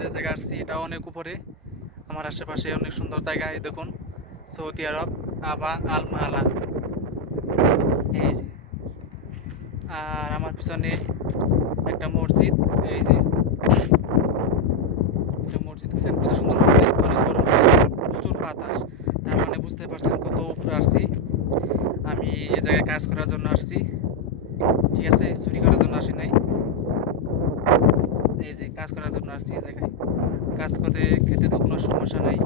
যে জায়গা আসছি, এটা অনেক উপরে। আমার আশেপাশে অনেক সুন্দর জায়গা, এই দেখুন, সৌদি আরব, আবা আল মালা এই যে। আর আমার পিছনে একটা মসজিদ, এই যে। একটা মসজিদ, দেখছেন কত সুন্দর মসজিদ, অনেক বড় প্রচুর বাতাস। তার মানে বুঝতে পারছেন কত উপরে আসছি। আমি এ জায়গায় কাজ করার জন্য আসছি। ঠিক আছে, চুরি করার জন্য আসি নাই। এই যে কাজ করার জন্য আসছি এই জায়গায়। কাজ করতে খেতে তো কোনো সমস্যা নাই।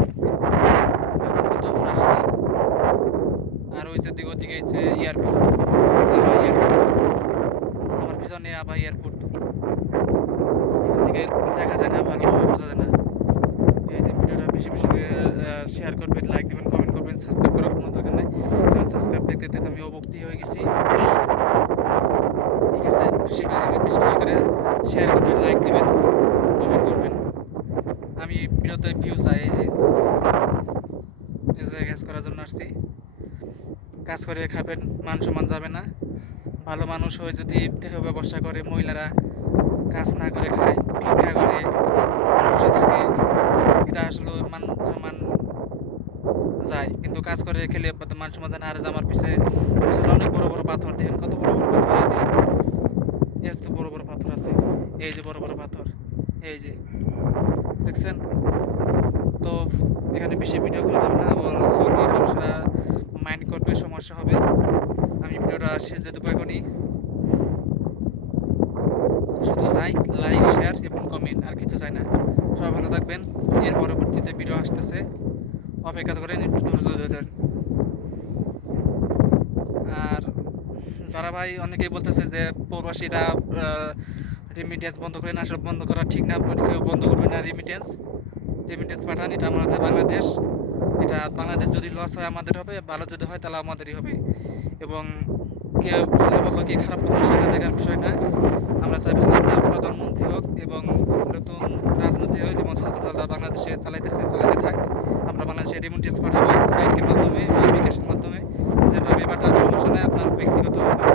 কত আসছি। আর ওই যে দিক ওদিকে হচ্ছে এয়ারপোর্ট এয়ারপোর্ট। আমার পিছনে আবার এয়ারপোর্ট। দিকে দেখা যায় না ভালোভাবে বোঝা যায় না এই যে ভিডিওটা বেশি বেশি শেয়ার করবেন লাইক দিবেন কমেন্ট করবেন সাবস্ক্রাইব করার কোনো দরকার নেই। কারণ সাবস্ক্রাইব দেখতে দেখতে আমি অবক্তি হয়ে গেছি। ঠিক আছে? বেশি বেশি করে শেয়ার করবেন লাইক দিবেন কমেন্ট করবেন। আমি বিরত ভিউ চাই, এই যে জায়গায় কাজ করার জন্য আসছি। কাজ করে খাবেন, মান সম্মান যাবে না। ভালো মানুষ হয়ে যদি দেহ ব্যবসা করে, মহিলারা কাজ না করে খায়, ভিক্ষা করে, বসে থাকে এটা আসলে মান সম্মান যায়। কিন্তু কাজ করে খেলে মান সম্মান যায় না। আর আমার পিছে পিছনে অনেক বড় বড় পাথর। দেখেন কত বড় বড় পাথর আছে। এই যে বড় বড় পাথর আছে। এই যে বড় বড় পাথর। এই যে। দেখছেন? তো এখানে বেশি ভিডিও করে যাবে না। আবার সৌদি মানুষরা মাইন্ড করবে, সমস্যা হবে। আমি ভিডিওটা শেষ দিয়ে দেবো এখনই। শুধু চাই লাইক শেয়ার এবং কমেন্ট আর কিছু চাই না। সবাই ভালো থাকবেন। এর পরবর্তীতে ভিডিও আসতেছে। অপেক্ষা করেন, একটু ধৈর্য ধরেন। আর যারা ভাই অনেকেই বলতেছে যে, প্রবাসীরা রেমিটেন্স বন্ধ করে না, সব বন্ধ করা ঠিক না কেউ বন্ধ করবে না রেমিটেন্স রেমিটেন্স পাঠান, এটা আমাদের বাংলাদেশ। এটা বাংলাদেশ যদি লস হয়, আমাদের হবে, ভালো যদি হয়, তাহলে আমাদেরই হবে। এবং কে ভালো বলল কি, খারাপ বলল, সেটা দেখার বিষয় না আমরা চাই ভালো প্রধানমন্ত্রী হোক এবং নতুন রাজনীতি এবং ছাত্র দলরা বাংলাদেশে চালাইতেছে, চালাইতে থাক। আমরা বাংলাদেশে রিমোটিস পাঠাবো, ব্যাংকের মাধ্যমে বিকাশের মাধ্যমে। যেভাবে পাঠানোর সমস্যা আপনার ব্যক্তিগত ব্যাপার।